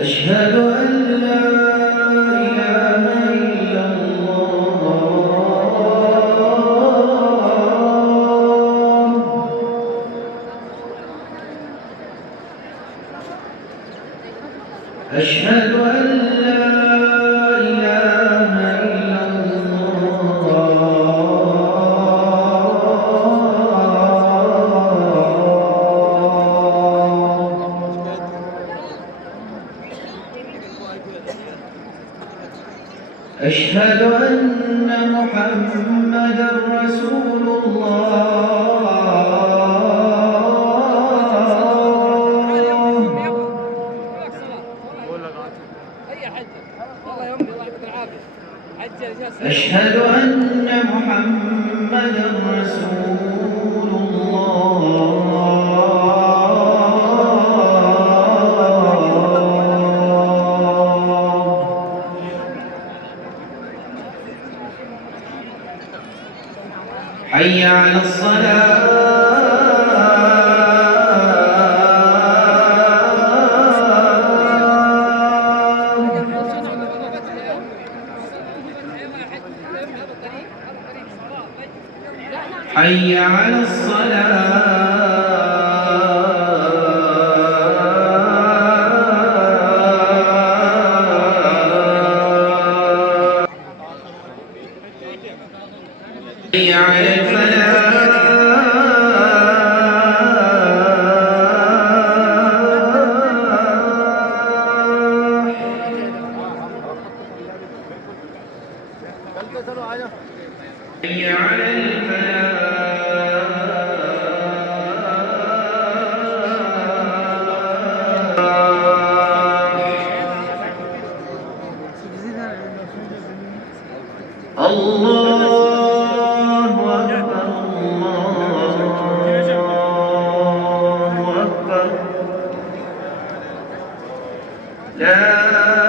أشهد أن لا إله إلا الله. أشهد أن لا إله إلا أشهد أن محمدًا رسول أشهد أن محمدًا رسول حي على الصلاة. حي على الصلاة. حي على الفلاح. حي على الفلاح. الله أكبر الله أكبر لا